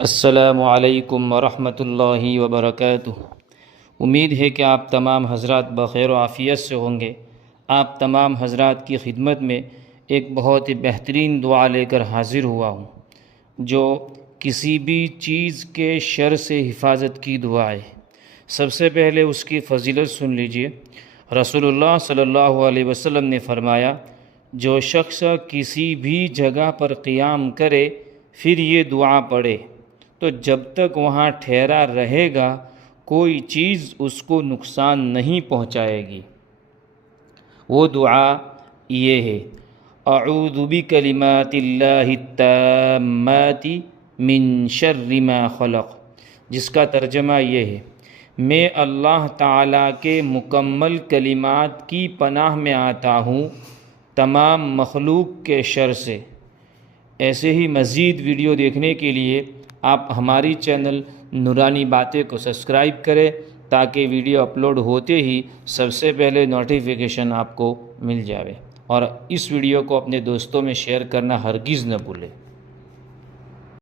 السلام علیکم ورحمۃ اللہ وبرکاتہ۔ امید ہے کہ آپ تمام حضرات بخیر و عافیت سے ہوں گے۔ آپ تمام حضرات کی خدمت میں ایک بہت ہی بہترین دعا لے کر حاضر ہوا ہوں، جو کسی بھی چیز کے شر سے حفاظت کی دعا ہے۔ سب سے پہلے اس کی فضیلت سن لیجئے۔ رسول اللہ صلی اللہ علیہ وسلم نے فرمایا، جو شخص کسی بھی جگہ پر قیام کرے پھر یہ دعا پڑھے تو جب تک وہاں ٹھہرا رہے گا کوئی چیز اس کو نقصان نہیں پہنچائے گی۔ وہ دعا یہ ہے، اعوذ بکلمات اللہ التامات من شر ما خلق، جس کا ترجمہ یہ ہے، میں اللہ تعالیٰ کے مکمل کلمات کی پناہ میں آتا ہوں تمام مخلوق کے شر سے۔ ایسے ہی مزید ویڈیو دیکھنے کے لیے آپ ہماری چینل نورانی باتیں کو سبسکرائب کریں تاکہ ویڈیو اپلوڈ ہوتے ہی سب سے پہلے نوٹیفیکیشن آپ کو مل جائے، اور اس ویڈیو کو اپنے دوستوں میں شیئر کرنا ہرگز نہ بھولیں۔